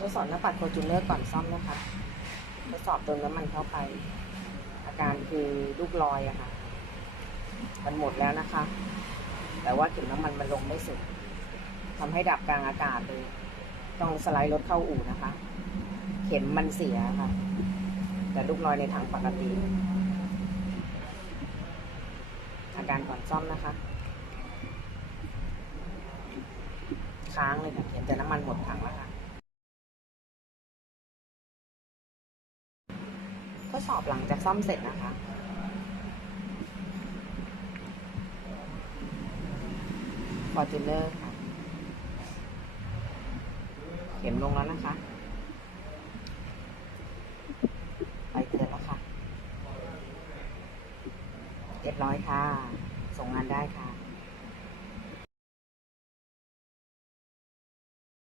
ทดสอบหน้าปัดโคจูเนอร์ก่อนซ่อมนะคะทดสอบเติมน้ำมันเข้าไป อาการคือลูกลอยอะค่ะ มันหมดแล้วนะคะ แต่ว่าเข็มน้ำมันมันลงไม่สุดทำให้ดับกลางอากาศเลย ต้องสไลด์รถเข้าอู่นะคะ เข็มมันเสียค่ะ แต่ลูกลอยในถังปกติ อาการก่อนซ่อมนะคะ ค้างเลยค่ะเห็นแต่น้ำมันหมดถังแล้วค่ะ สอบหลังจากซ่อมเสร็จนะคะฟอร์จูเนอร์ค่ะ เข็มลงแล้วนะคะไปเตือนแล้วค่ะ เรียบร้อยค่ะ ส่งงานได้ค่ะ